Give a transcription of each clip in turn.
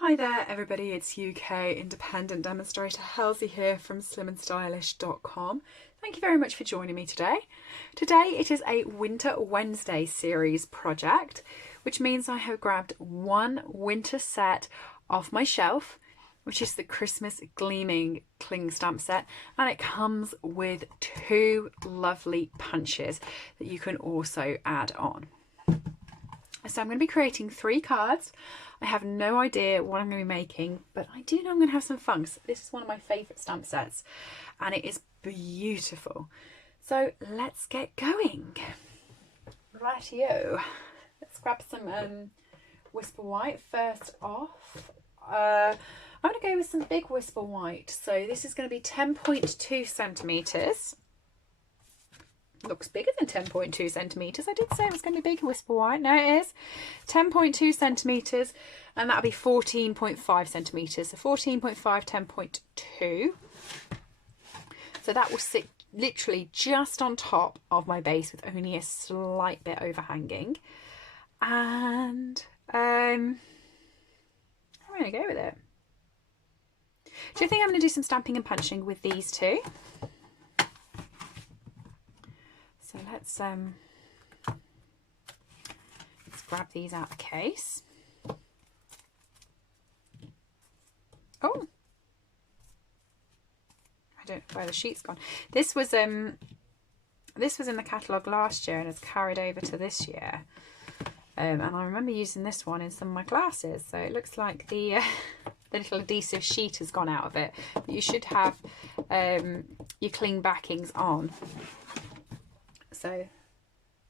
Hi there everybody, it's UK independent demonstrator Halsey here from slimandstylish.com. Thank you very much for joining me today. Today it is a Winter Wednesday series project, which means I have grabbed one winter set off my shelf, which is the Christmas Gleaming cling stamp set, and it comes with two lovely punches that you can also add on. So I'm going to be creating 3 cards. I have no idea what I'm going to be making, but I do know I'm going to have some fun. This is one of my favourite stamp sets and it is beautiful. So let's get going. Rightio. Let's grab some Whisper White first off. I'm going to go with some big Whisper White. So this is going to be 10.2 centimetres. Looks bigger than 10.2 centimetres. I did say it was going to be big Whisper White. No, it is 10.2 centimetres, and that'll be 14.5 centimetres. So 14.5, 10.2. So that will sit literally just on top of my base with only a slight bit overhanging. And I'm going to go with it. Do you think I'm going to do some stamping and punching with these two? So let's grab these out of the case. Oh, I don't know where the sheet's gone. This was in the catalogue last year and has carried over to this year. And I remember using this one in some of my classes. So it looks like the little adhesive sheet has gone out of it. But you should have your cling backings on. So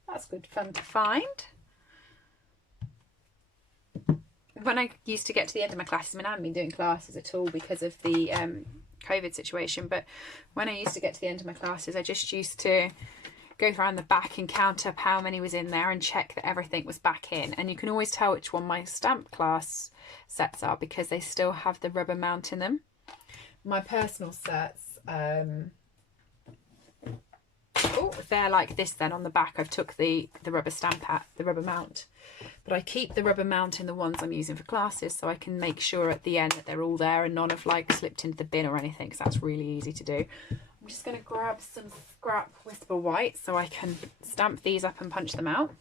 that's good fun to find. When I used to get to the end of my classes, I mean, I haven't been doing classes at all because of the COVID situation, but when I used to get to the end of my classes, I just used to go around the back and count up how many was in there and check that everything was back in. And you can always tell which one my stamp class sets are because they still have the rubber mount in them. My personal sets, they're like this then on the back. I've took the rubber stamp at the rubber mount, but I keep the rubber mount in the ones I'm using for classes so I can make sure at the end that they're all there and none have like slipped into the bin or anything, because that's really easy to do. I'm just going to grab some scrap Whisper White so I can stamp these up and punch them out.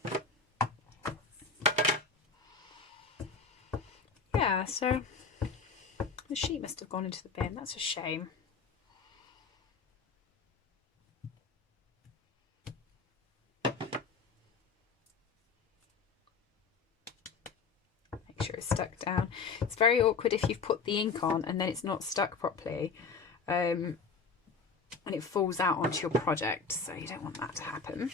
Yeah, so the sheet must have gone into the bin. That's a shame. Sure it's stuck down. It's very awkward if you've put the ink on and then it's not stuck properly and it falls out onto your project, so you don't want that to happen.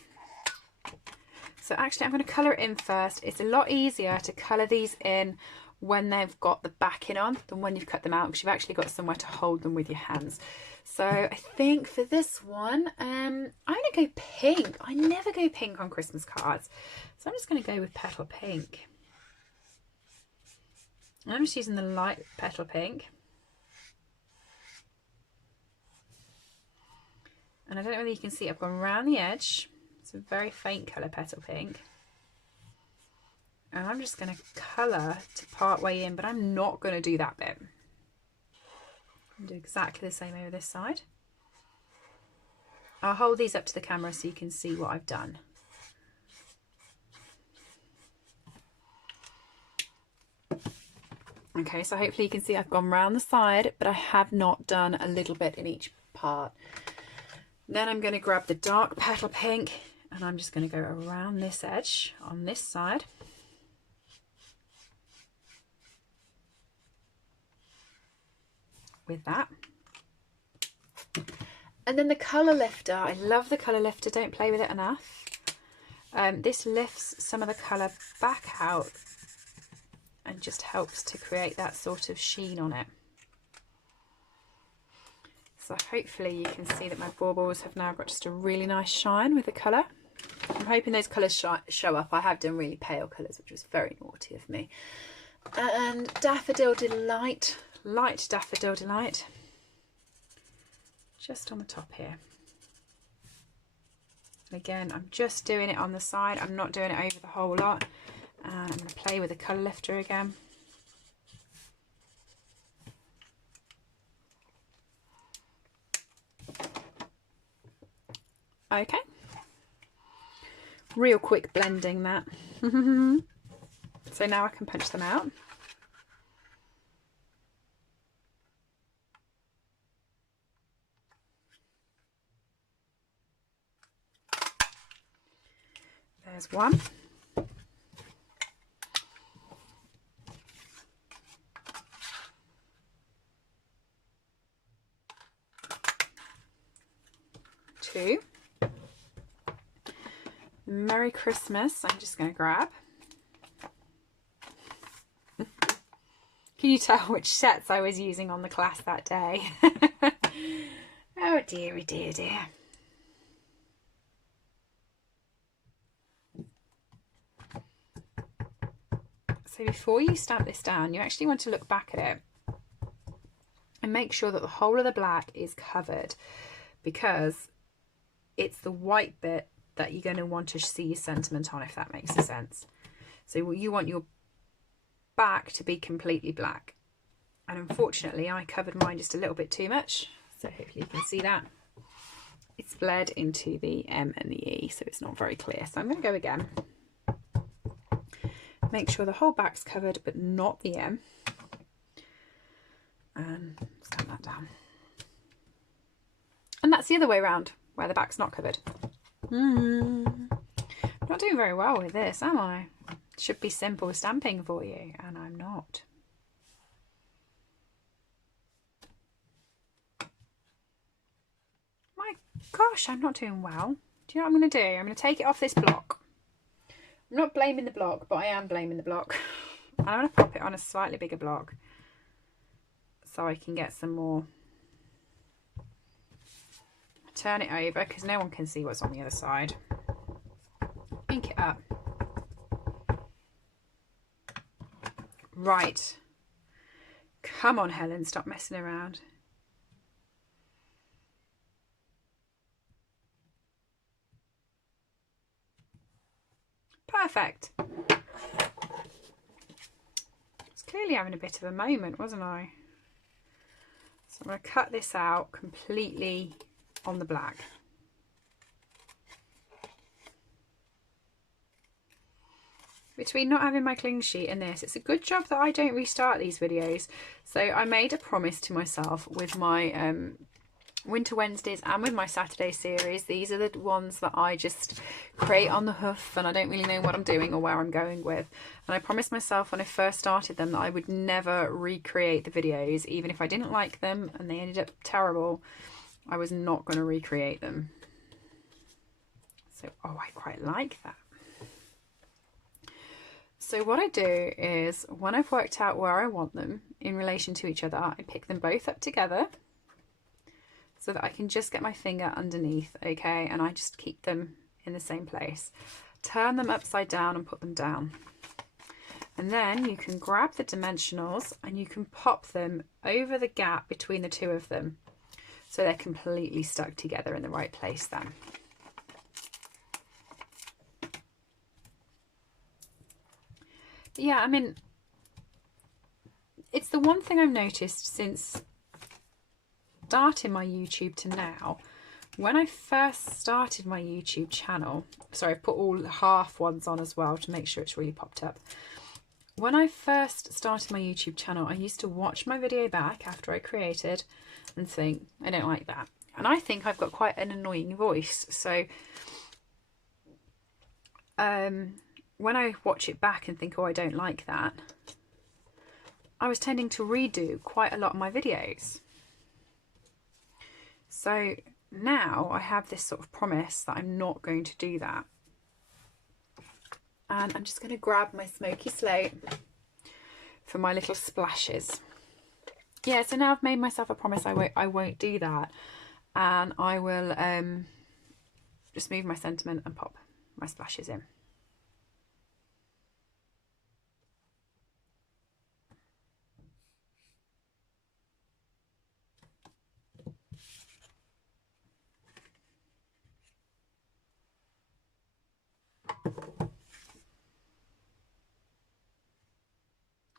So actually I'm going to colour it in first. It's a lot easier to colour these in when they've got the backing on than when you've cut them out, because you've actually got somewhere to hold them with your hands. So I think for this one I'm going to go pink. I never go pink on Christmas cards, so I'm just going to go with Petal Pink. I'm just using the light Petal Pink. And I don't know whether you can see, I've gone around the edge. It's a very faint colour Petal Pink. And I'm just going to colour to part way in, but I'm not going to do that bit. I'm going to do exactly the same over this side. I'll hold these up to the camera so you can see what I've done. Okay, so hopefully you can see I've gone round the side, but I have not done a little bit in each part. Then I'm going to grab the dark Petal Pink and I'm just going to go around this edge on this side. With that. And then the colour lifter. I love the colour lifter, don't play with it enough. This lifts some of the colour back out and just helps to create that sort of sheen on it. So hopefully you can see that my baubles have now got just a really nice shine with the colour. I'm hoping those colours show up. I have done really pale colours, which was very naughty of me. And Daffodil Delight, light Daffodil Delight, just on the top here. Again, I'm just doing it on the side. I'm not doing it over the whole lot. And I'm going to play with the colour lifter again. Okay. Real quick blending that. So now I can punch them out. There's one. Two. Merry Christmas, I'm just going to grab. Can you tell which sets I was using on the class that day? Oh dear, dear, dear. So before you stamp this down, you actually want to look back at it and make sure that the whole of the black is covered, because it's the white bit that you're going to want to see your sentiment on, if that makes sense. So you want your back to be completely black, and unfortunately I covered mine just a little bit too much, so hopefully you can see that. It's bled into the M and the E, so it's not very clear. So I'm going to go again. Make sure the whole back's covered but not the M, and stamp that down. And that's the other way around, where the back's not covered. I'm not doing very well with this, am I? Should be simple stamping for you, and I'm not. My gosh, I'm not doing well. Do you know what I'm going to do? I'm going to take it off this block. I'm not blaming the block, but I am blaming the block. I'm going to pop it on a slightly bigger block so I can get some more. Turn it over because no one can see what's on the other side. Ink it up. Right. Come on, Helen, stop messing around. Perfect. I was clearly having a bit of a moment, wasn't I? So I'm going to cut this out completely on the black. Between not having my cling sheet and this, it's a good job that I don't restart these videos. So I made a promise to myself with my Winter Wednesdays and with my Saturday series. These are the ones that I just create on the hoof and I don't really know what I'm doing or where I'm going with. And I promised myself when I first started them that I would never recreate the videos, even if I didn't like them and they ended up terrible. I was not going to recreate them. So, oh, I quite like that. So what I do is, when I've worked out where I want them in relation to each other, I pick them both up together so that I can just get my finger underneath, okay? And I just keep them in the same place. Turn them upside down and put them down. And then you can grab the dimensionals and you can pop them over the gap between the two of them, so they're completely stuck together in the right place then. But yeah, I mean, it's the one thing I've noticed since starting my YouTube to now. When I first started my YouTube channel, sorry, I've put all half ones on as well to make sure it's really popped up. When I first started my YouTube channel, I used to watch my video back after I created and think, I don't like that. And I think I've got quite an annoying voice. So when I watch it back and think, oh, I don't like that, I was tending to redo quite a lot of my videos. So now I have this sort of promise that I'm not going to do that. And I'm just going to grab my smoky slate for my little splashes. Yeah, so now I've made myself a promise I won't do that. And I will just move my sentiment and pop my splashes in.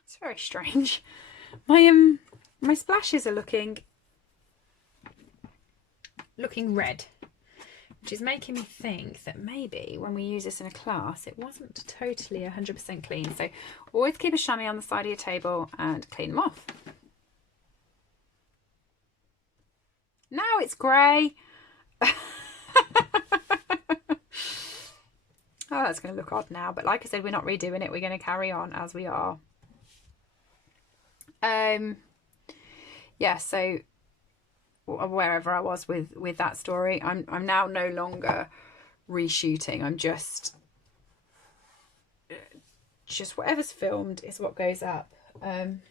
It's very strange. My splashes are looking red. which is making me think that maybe when we use this in a class it wasn't totally 100% clean. So always keep a chamois on the side of your table and clean them off. Now it's grey. Oh, that's going to look odd now, but like I said, we're not redoing it. We're going to carry on as we are. Yeah, so wherever I was with that story, I'm now no longer reshooting. I'm just whatever's filmed is what goes up. And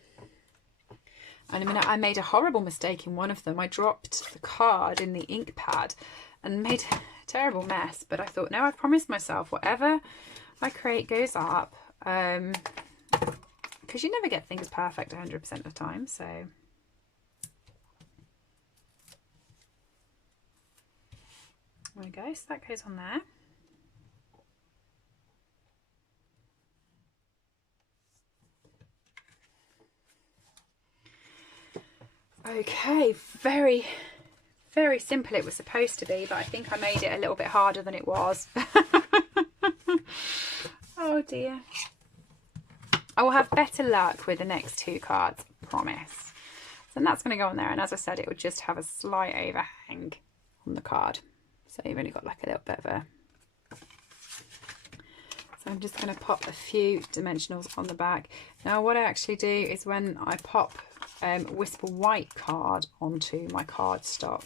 I mean, I made a horrible mistake in one of them. I dropped the card in the ink pad and made a terrible mess, but I thought, no, I promised myself whatever I create goes up, because you never get things perfect 100% of the time. So there we go, so that goes on there. Okay, very simple it was supposed to be, but I think I made it a little bit harder than it was. Oh dear. I will have better luck with the next two cards, promise. So that's going to go on there, and as I said, it would just have a slight overhang on the card. So you've only got like a little bit of a... So I'm just going to pop a few dimensionals on the back. Now what I actually do is when I pop Whisper White card onto my cardstock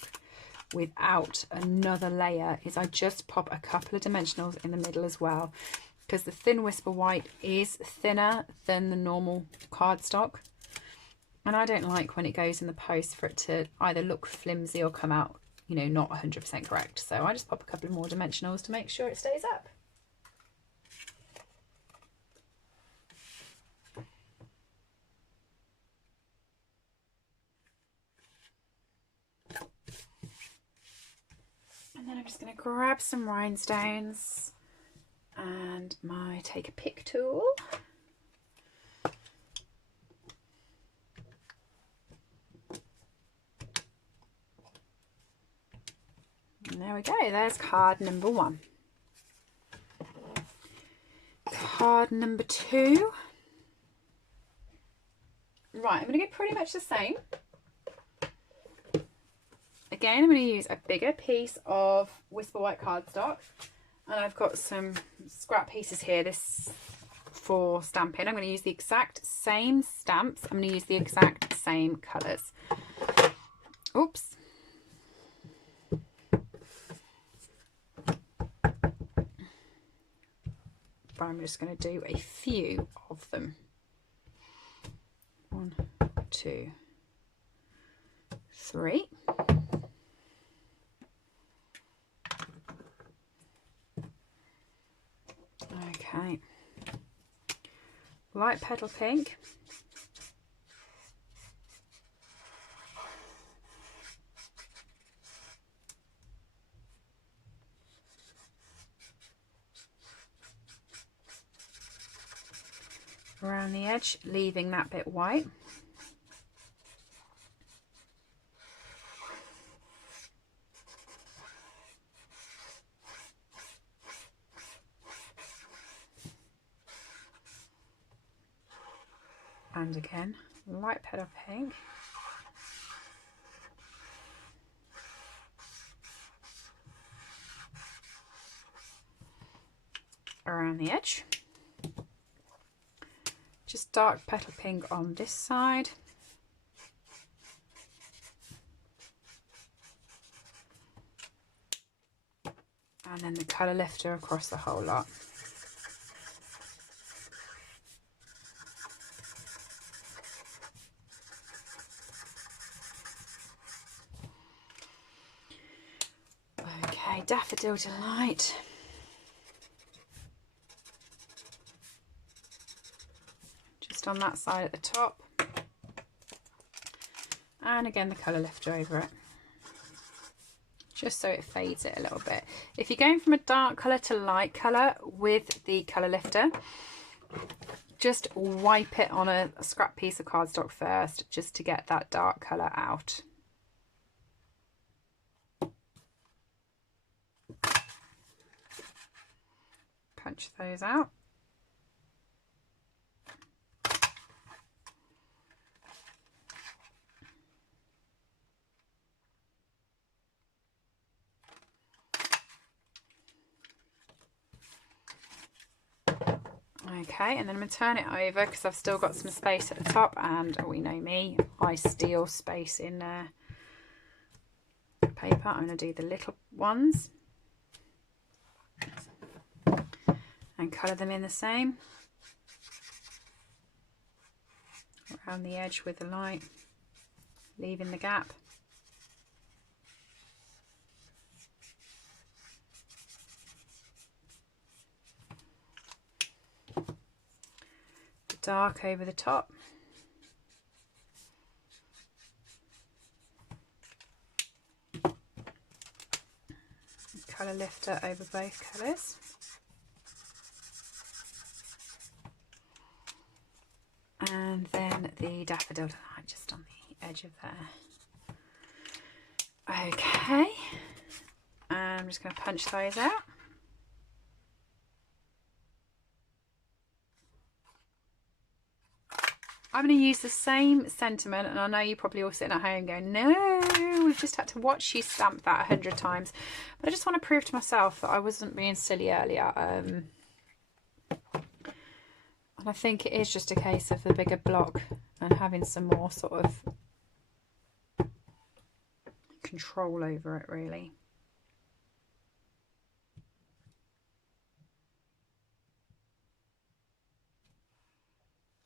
without another layer, is I just pop a couple of dimensionals in the middle as well, because the thin Whisper White is thinner than the normal cardstock, and I don't like when it goes in the post for it to either look flimsy or come out, you know, not 100% correct. So I just pop a couple of more dimensionals to make sure it stays up. And then I'm just going to grab some rhinestones and my take a pick tool. And there we go, there's card number 1. Card number 2. Right, I'm going to go pretty much the same. Again, I'm going to use a bigger piece of Whisper White cardstock, and I've got some scrap pieces here. This for Stampin'. I'm going to use the exact same stamps. I'm going to use the exact same colours. Oops. But I'm just going to do a few of them. 1, 2, 3. Okay, light petal pink, around the edge, leaving that bit white. And again, light petal pink. Around the edge. Just dark petal pink on this side. And then the colour lifter across the whole lot. Okay, Daffodil Delight. Just on that side at the top. And again, the colour lifter over it. Just so it fades it a little bit. If you're going from a dark colour to light colour with the colour lifter, just wipe it on a scrap piece of cardstock first, just to get that dark colour out. punch those out. Okay, and then I'm going to turn it over because I've still got some space at the top, and we know me, I steal space in paper. I'm going to do the little ones and colour them in the same around the edge with the light, leaving the gap. The dark over the top. Colour lifter over both colours. And then the Daffodil Delight just on the edge of there. Okay, and I'm just going to punch those out. I'm going to use the same sentiment, and I know you're probably all sitting at home going, no, we've just had to watch you stamp that 100 times. But I just want to prove to myself that I wasn't being silly earlier. And I think it is just a case of the bigger block and having some more sort of control over it, really.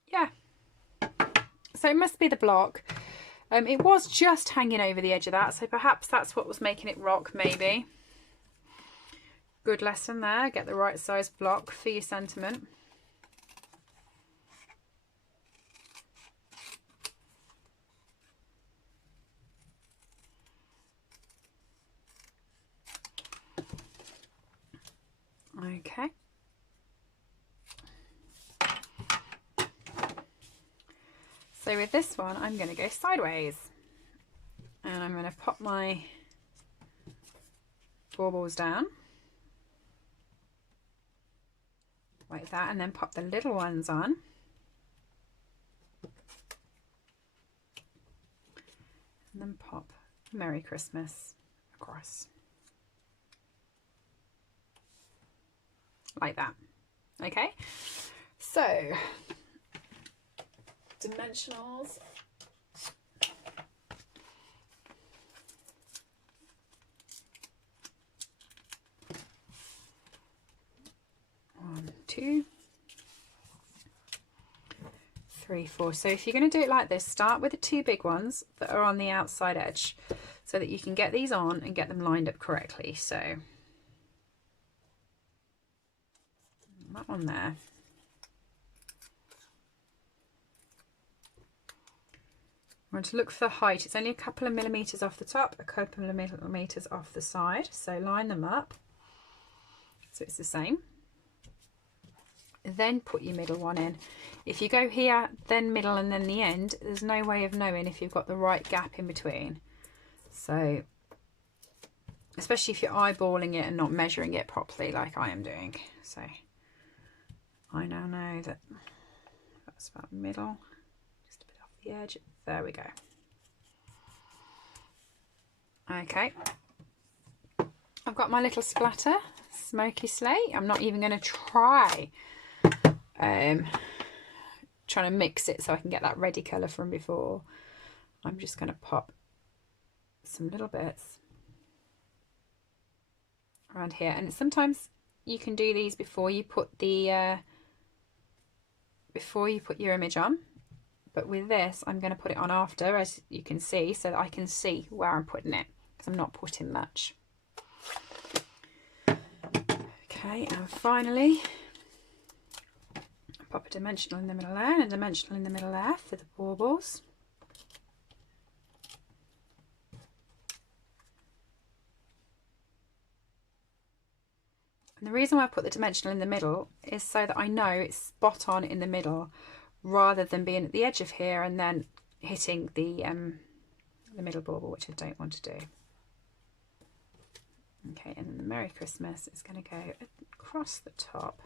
Yeah. So it must be the block. It was just hanging over the edge of that, so perhaps that's what was making it rock, maybe. Good lesson there. Get the right size block for your sentiment. Okay. So with this one, I'm going to go sideways, and I'm going to pop my baubles down like that, and then pop the little ones on. And then pop Merry Christmas across. Like that. Okay, so dimensionals. One, two, three, four. So if you're going to do it like this, start with the two big ones that are on the outside edge so that you can get these on and get them lined up correctly. So that one there. I want to look for the height. It's only a couple of millimeters off the top, a couple of millimeters off the side. So line them up so it's the same. Then put your middle one in. If you go here, then middle, and then the end, there's no way of knowing if you've got the right gap in between. So, especially if you're eyeballing it and not measuring it properly like I am doing. So, I now know that that's about middle, just a bit off the edge. There we go. Okay. I've got my little splatter, smoky slate. I'm not even going to try trying to mix it so I can get that ready colour from before. I'm just going to pop some little bits around here, and sometimes you can do these before you put the your image on, but with this I'm going to put it on after, as you can see, so that I can see where I'm putting it, because I'm not putting much. Okay, and finally pop a dimensional in the middle there and a dimensional in the middle there for the baubles. And the reason why I put the dimensional in the middle is so that I know it's spot on in the middle, rather than being at the edge of here and then hitting the middle bauble, which I don't want to do. Okay, and then the Merry Christmas is going to go across the top.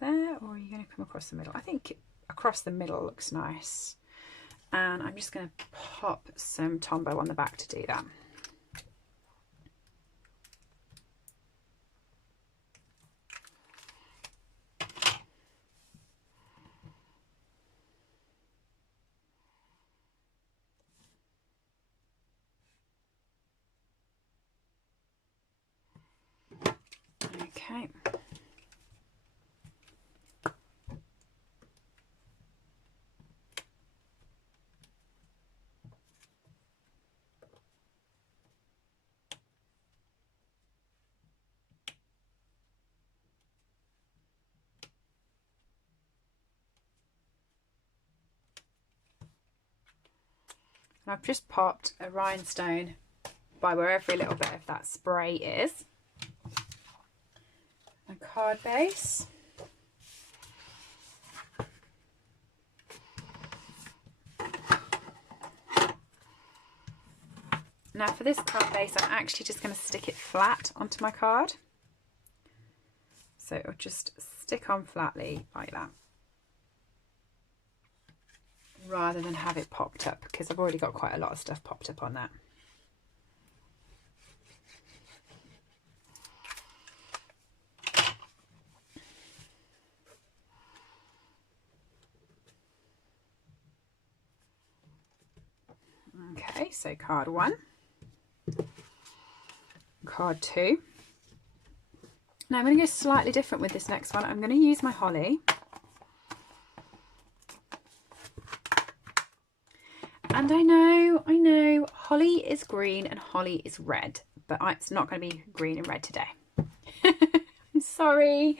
there, or are you going to come across the middle? I think across the middle looks nice. And I'm just going to pop some Tombow on the back to do that. Okay. And I've just popped a rhinestone by where every little bit of that spray is. A card base. Now for this card base, I'm actually just going to stick it flat onto my card. So it'll just stick on flatly like that, rather than have it popped up, because I've already got quite a lot of stuff popped up on that. Okay, so card 1, card 2. Now I'm going to go slightly different with this next one. I'm going to use my holly. And I know, holly is green and holly is red, but it's not going to be green and red today. I'm sorry,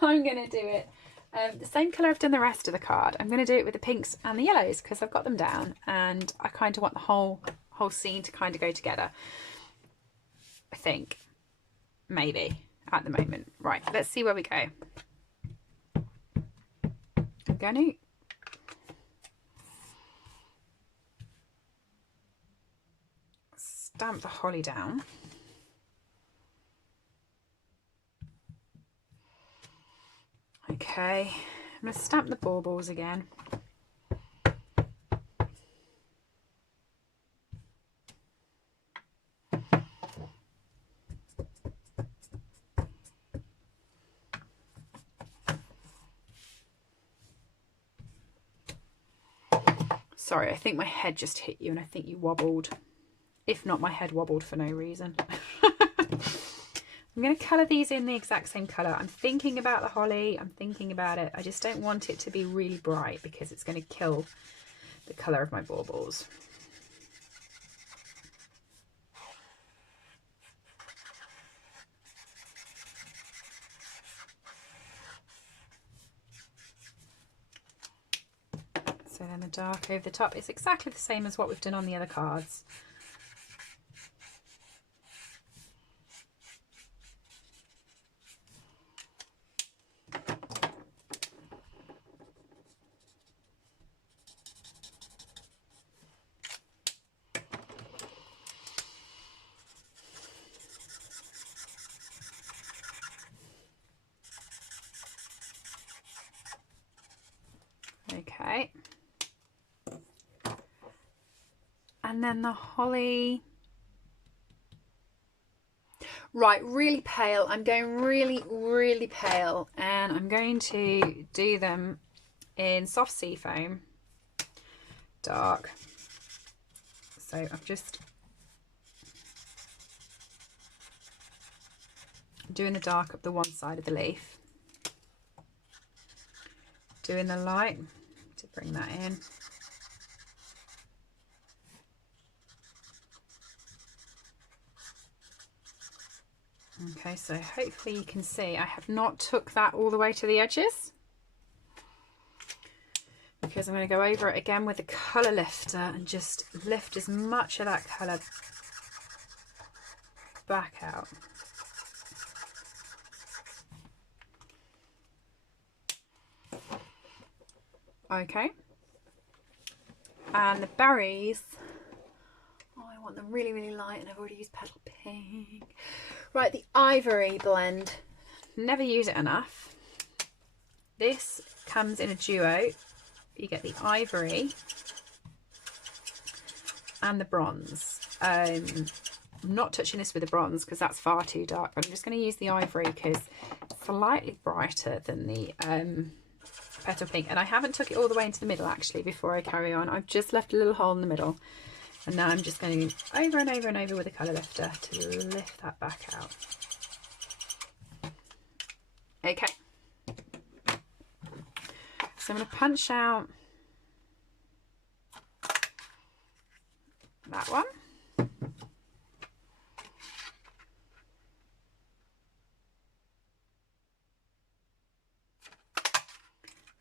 I'm going to do it the same colour I've done the rest of the card. I'm going to do it with the pinks and the yellows because I've got them down, and I kind of want the whole scene to kind of go together. I think, maybe, at the moment. Right, let's see where we go. I'm going to stamp the holly down. Okay, I'm going to stamp the baubles again. Sorry, I think my head just hit you and I think you wobbled. If not, my head wobbled for no reason. I'm going to colour these in the exact same colour. I'm thinking about the holly. I'm thinking about it. I just don't want it to be really bright because it's going to kill the colour of my baubles. So then the dark over the top is exactly the same as what we've done on the other cards. Okay. And then the holly. Right, really pale. I'm going really, really pale, and I'm going to do them in soft seafoam, dark. So I'm just doing the dark up the one side of the leaf, doing the light to bring that in. Okay, so hopefully you can see I have not took that all the way to the edges, because I'm going to go over it again with the colour lifter and just lift as much of that colour back out. Okay, and the berries, oh, I want them really, really light, and I've already used petal pink. Right, the ivory blend, never use it enough. This comes in a duo. You get the ivory and the bronze. I'm not touching this with the bronze because that's far too dark. I'm just going to use the ivory because it's slightly brighter than the petal pink. And I haven't took it all the way into the middle actually before I carry on. I've just left a little hole in the middle. And now I'm just going over and over and over with a colour lifter to lift that back out. Okay. So I'm going to punch out that one.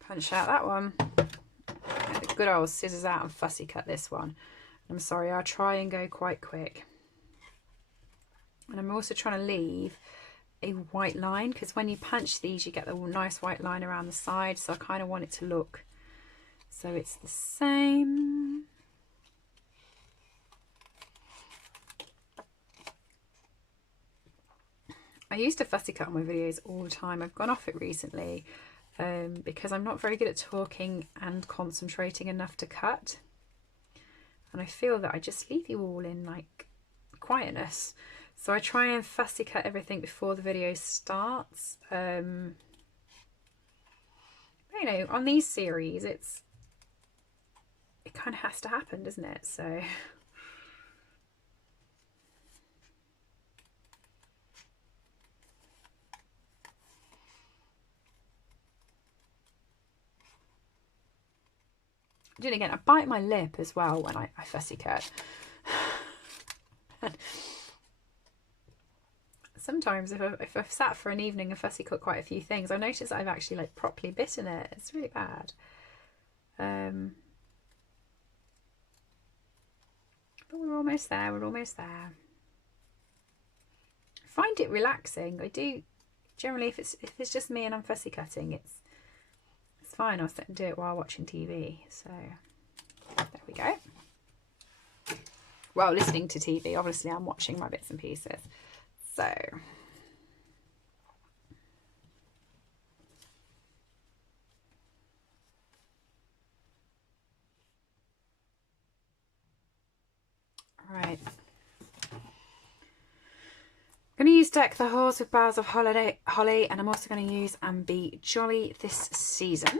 Punch out that one. Get the good old scissors out and fussy cut this one. I'm sorry, I'll try and go quite quick. And I'm also trying to leave a white line because when you punch these you get the nice white line around the side, so I kind of want it to look so it's the same. I used to fussy cut on my videos all the time. I've gone off it recently because I'm not very good at talking and concentrating enough to cut, and I feel that I just leave you all in like quietness. So I try and fussy cut everything before the video starts. You know, on these series, it kind of has to happen, doesn't it? So then again, I bite my lip as well when I fussy cut. Sometimes if I've sat for an evening and fussy cut quite a few things, I notice that I've actually like properly bitten it. It's really bad. But we're almost there. We're almost there. I find it relaxing. I do generally if it's just me and I'm fussy cutting, it's fine. I'll sit and do it while watching TV. So there we go. Well, listening to TV. Obviously, I'm watching my bits and pieces. So right, I'm going to use Deck the Halls with Boughs of Holly, and I'm also going to use And Be Jolly This Season.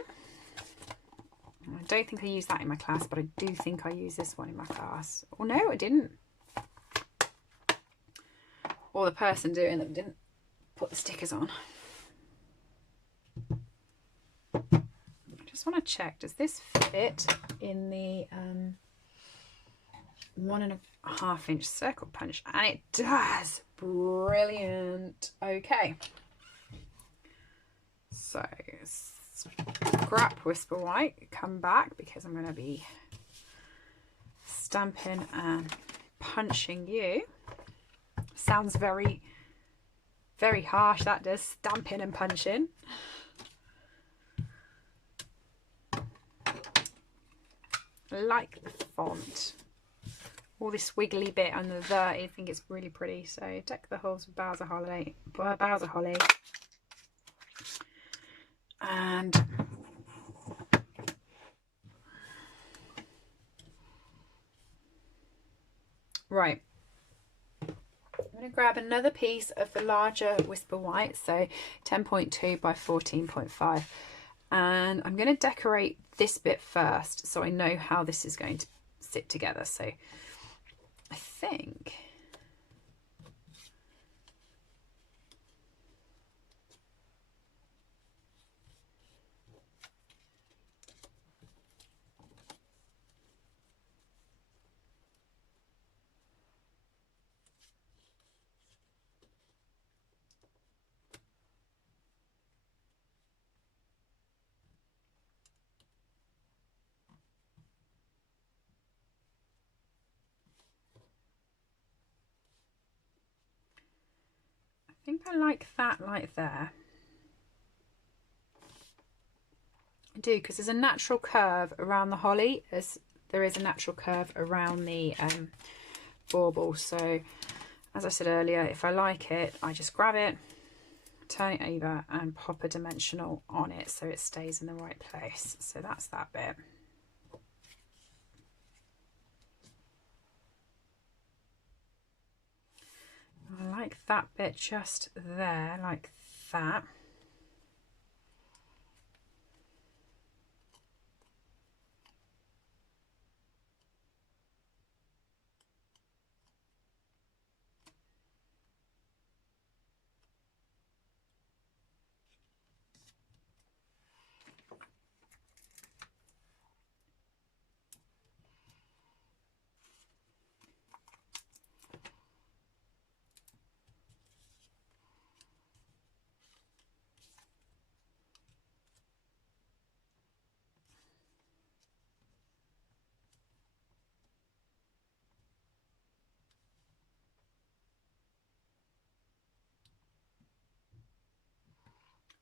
I don't think I used that in my class, but I do think I used this one in my class. Oh no, I didn't. Or the person doing them didn't put the stickers on. I just want to check, does this fit in the 1.5 inch circle punch? And it does. Brilliant. Okay. So scrap Whisper White, come back because I'm going to be stamping and punching you. Sounds very, very harsh, that does, stamping and punching. I like the font. All this wiggly bit under the I think it's really pretty. So Deck the Halls with Boughs of Holly. And right. I'm going to grab another piece of the larger Whisper White, so 10.2 by 14.5, and I'm going to decorate this bit first so I know how this is going to sit together. So I think I like that like there. I do, because there's a natural curve around the holly as there is a natural curve around the bauble. So as I said earlier, if I like it, I just grab it turn it over and pop a dimensional on it so it stays in the right place. So that's that bit. I like that bit just there, like that.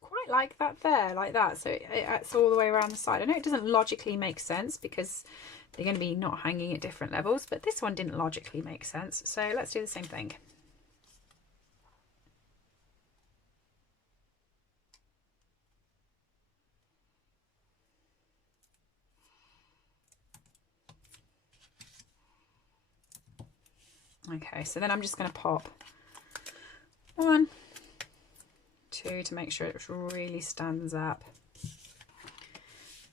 Quite like that there, like that, so it's all the way around the side. I know it doesn't logically make sense because they're going to be not hanging at different levels, but this one didn't logically make sense, so let's do the same thing. Okay, so then I'm just going to pop 1, 2 to make sure it really stands up.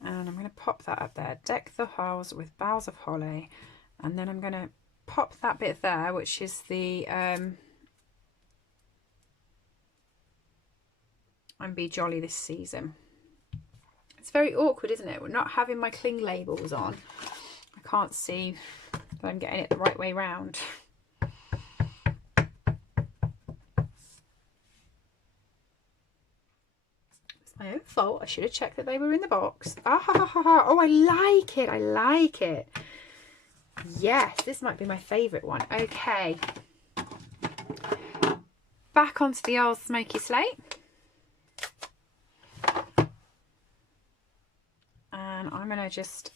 And I'm going to pop that up there. Deck the halls with boughs of holly. And then I'm going to pop that bit there, which is the and Be Jolly This Season. It's very awkward, isn't it? We're not having my cling labels on. I can't see that I'm getting it the right way round. My own fault. I should have checked that they were in the box. Ah, ha, ha, ha, ha. Oh, I like it. I like it. Yes, this might be my favourite one. Okay. Back onto the old smoky slate. And I'm going to just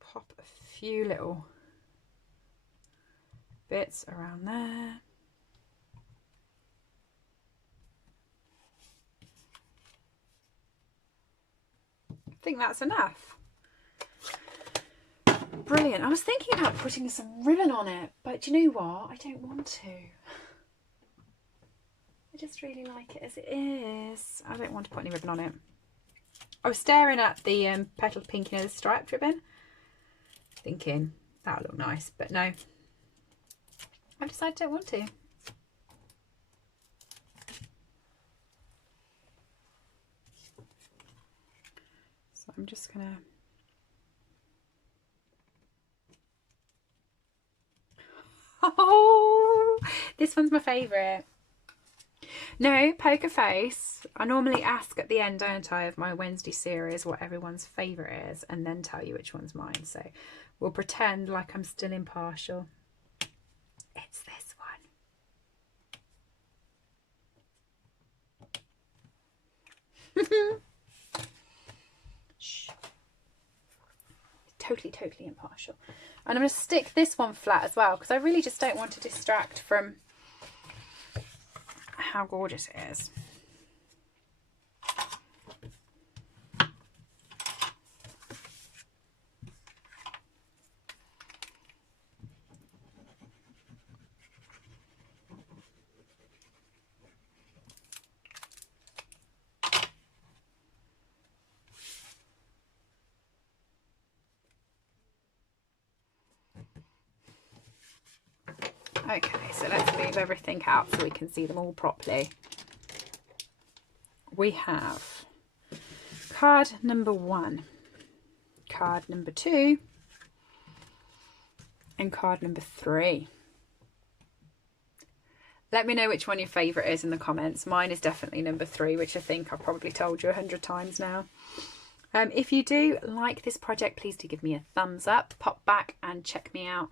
pop a few little bits around there. I think that's enough. Brilliant. I was thinking about putting some ribbon on it, but you know what? I don't want to. I just really like it as it is. I don't want to put any ribbon on it. I was staring at the petaled pink, you know, the striped ribbon, thinking that would look nice, but no. I decided I don't want to. So I'm just gonna oh, this one's my favourite. No, poker face. I normally ask at the end, don't I, of my Wednesday series what everyone's favourite is and then tell you which one's mine. So we'll pretend like I'm still impartial. It's this one. Shh. Totally impartial. And I'm going to stick this one flat as well because I really just don't want to distract from how gorgeous it is. Okay, so let's move everything out so we can see them all properly. We have card number 1, card number 2, and card number 3. Let me know which one your favourite is in the comments. Mine is definitely number 3, which I think I've probably told you 100 times now. If you do like this project, please do give me a thumbs up. Pop back and check me out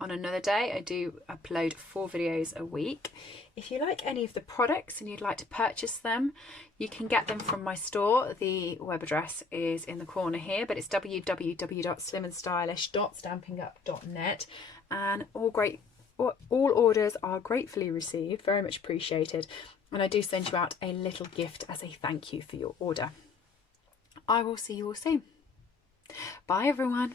on another day. I do upload 4 videos a week. If you like any of the products and you'd like to purchase them, you can get them from my store. The web address is in the corner here, but it's www.slimandstylish.stampinup.net, and all orders are gratefully received, very much appreciated, and I do send you out a little gift as a thank you for your order. I will see you all soon. Bye everyone.